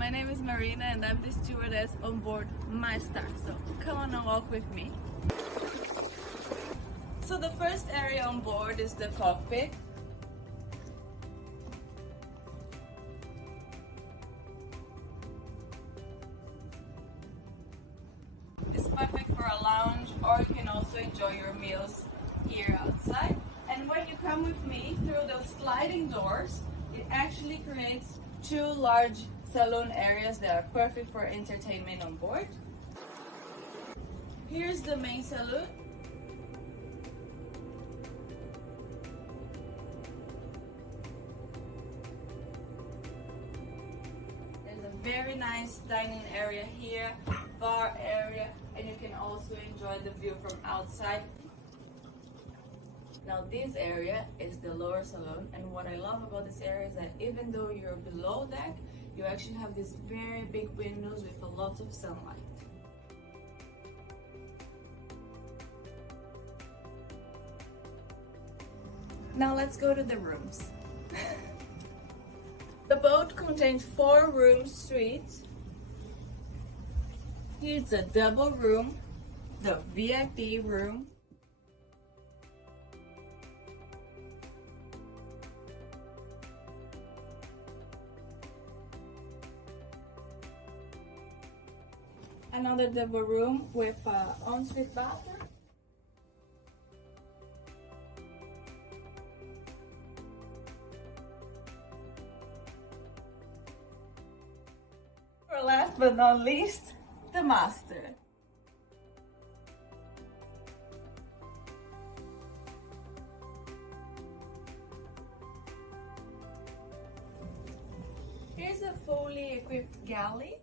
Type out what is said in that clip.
my name is Marina and I'm the stewardess on board MyStar, so come on and walk with me. So the first area on board is the cockpit. It's perfect for a lounge, or you can also enjoy your meals here outside. And when you come with me through those sliding doors, it actually creates two large saloon areas that are perfect for entertainment on board. Here's the main saloon. There's a very nice dining area here, bar area, and you can also enjoy the view from outside. Now this area is the lower saloon, and what I love about this area is that even though you're below deck, you actually have these very big windows with a lot of sunlight. Now let's go to the rooms. The boat contains 4 rooms suite. Here's a double room, the VIP room. Another double room with an ensuite bathroom. For last but not least, the master. Here's a fully equipped galley.